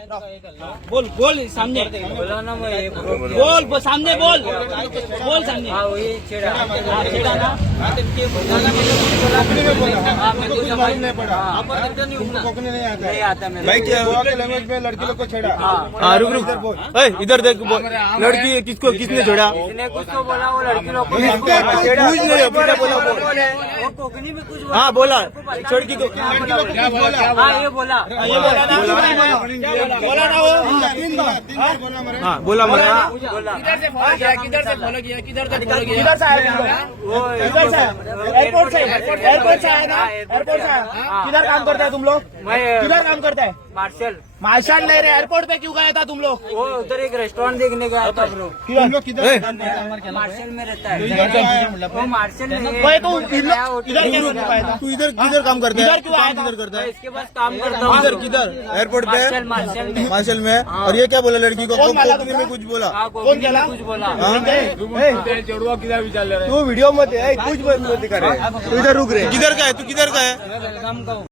बोल बोल सामने बोला ना मैं बोल सामने बोल बोल सामने हाँ वही छेड़ा छेड़ा ना नहीं आता मेरे भाई क्या हुआ के लैंग्वेज में लड़की लोग को छेड़ा? हाँ रुक रुक इधर देख लड़की किसने छेड़ा? इसने कुछ तो बोला वो लड़की लोग को पूछ नहीं बोला वो कोकनी में कुछ हाँ बोला लड़की को हाँ ये बोला बोला ना वो तीन बार हाँ बोला बोला किधर से फॉलो किया किधर से फॉलो किया किधर से आया वो किधर से एयरपोर्ट से आया ना एयरपोर्ट से आया किधर काम करता है तुम लोग मैं किधर काम करता है मार्शल मार्शल नहीं रहे एयरपोर्ट पे क्यों गया था तुम लोग वो उधर एक रेस्टोरेंट देखने गया था ब्रो तुम लोग किधर मार्शल में रहता है वो मार्शल में भाई तू इधर कैसे नहीं पाया था तू इधर किधर काम करता है? इधर क्यों आया था? किधर करता है? इसके पास काम करता हूँ किधर किधर एयरपोर्ट पे मार्शल में और ये क्या बोला लड़की को? कौन बोला कोकनी में कुछ बोला? कौन बोला? कुछ बोला तू वीडियो मत कुछ दिखा रहे तू इधर रुक रहे किधर का है? तू किधर का है?